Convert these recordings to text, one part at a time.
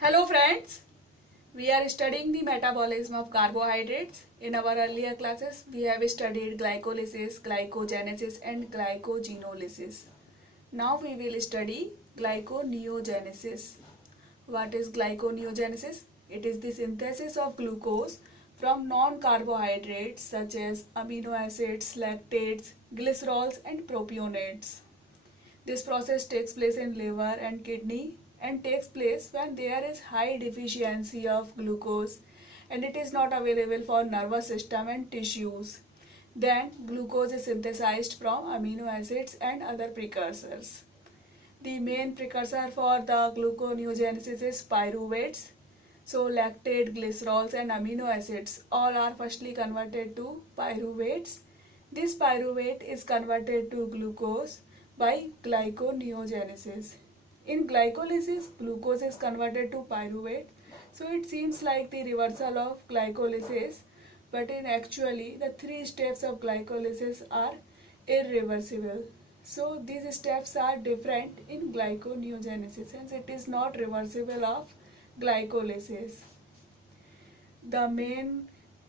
Hello friends, we are studying the metabolism of carbohydrates. In our earlier classes, we have studied glycolysis, glycogenesis and glycogenolysis. Now we will study glyconeogenesis. What is glyconeogenesis? It is the synthesis of glucose from non-carbohydrates such as amino acids, lactates, glycerols and propionates. This process takes place in liver and kidney and takes place when there is high deficiency of glucose and it is not available for nervous system and tissues. Then glucose is synthesized from amino acids and other precursors. The main precursor for the gluconeogenesis is pyruvates. So lactate, glycerols and amino acids all are firstly converted to pyruvates. This pyruvate is converted to glucose by glyconeogenesis. In glycolysis, glucose is converted to pyruvate. So it seems like the reversal of glycolysis, but in actually the three steps of glycolysis are irreversible. So these steps are different in glyconeogenesis since it is not reversible of glycolysis. The main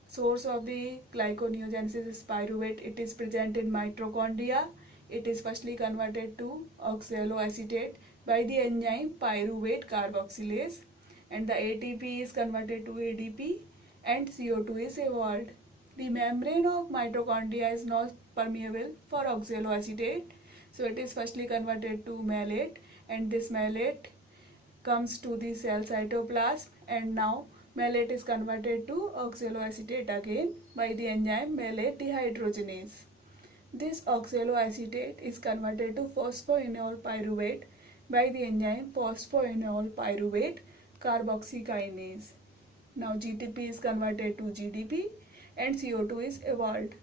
source of the glyconeogenesis is pyruvate. It is present in mitochondria. It is firstly converted to oxaloacetate by the enzyme pyruvate carboxylase, and the ATP is converted to ADP and CO2 is evolved. The membrane of mitochondria is not permeable for oxaloacetate, so it is firstly converted to malate, and this malate comes to the cell cytoplasm, and now malate is converted to oxaloacetate again by the enzyme malate dehydrogenase. This oxaloacetate is converted to phosphoenol pyruvate by the enzyme phosphoenol pyruvate carboxykinase. Now GTP is converted to GDP and CO2 is evolved.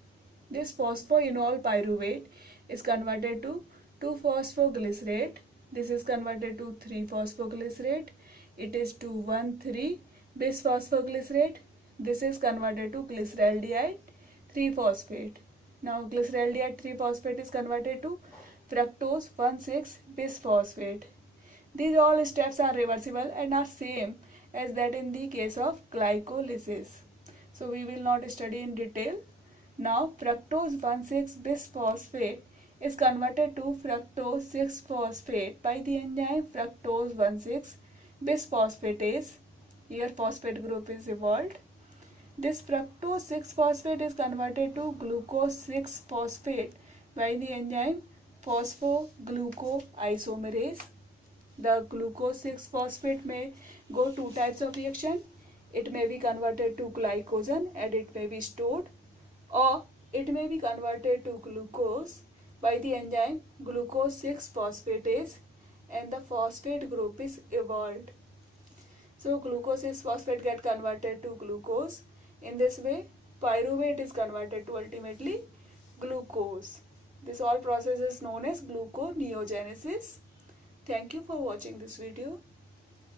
This phosphoenol pyruvate is converted to 2-phosphoglycerate. This is converted to 3-phosphoglycerate. It is to 1,3-bisphosphoglycerate. This is converted to glyceraldehyde 3-phosphate. Now glyceraldehyde 3-phosphate is converted to fructose 1,6-bisphosphate. These all steps are reversible and are same as that in the case of glycolysis. So we will not study in detail. Now fructose 1,6-bisphosphate is converted to fructose 6-phosphate by the enzyme fructose 1,6-bisphosphatase. Here phosphate group is evolved. This fructose 6-phosphate is converted to glucose 6-phosphate by the enzyme phosphoglucoisomerase. The glucose 6-phosphate may go two types of reaction. It may be converted to glycogen and it may be stored, or it may be converted to glucose by the enzyme glucose 6-phosphatase and the phosphate group is evolved. So glucose 6-phosphate get converted to glucose. In this way, pyruvate is converted to ultimately glucose. This all process is known as gluconeogenesis. Thank you for watching this video.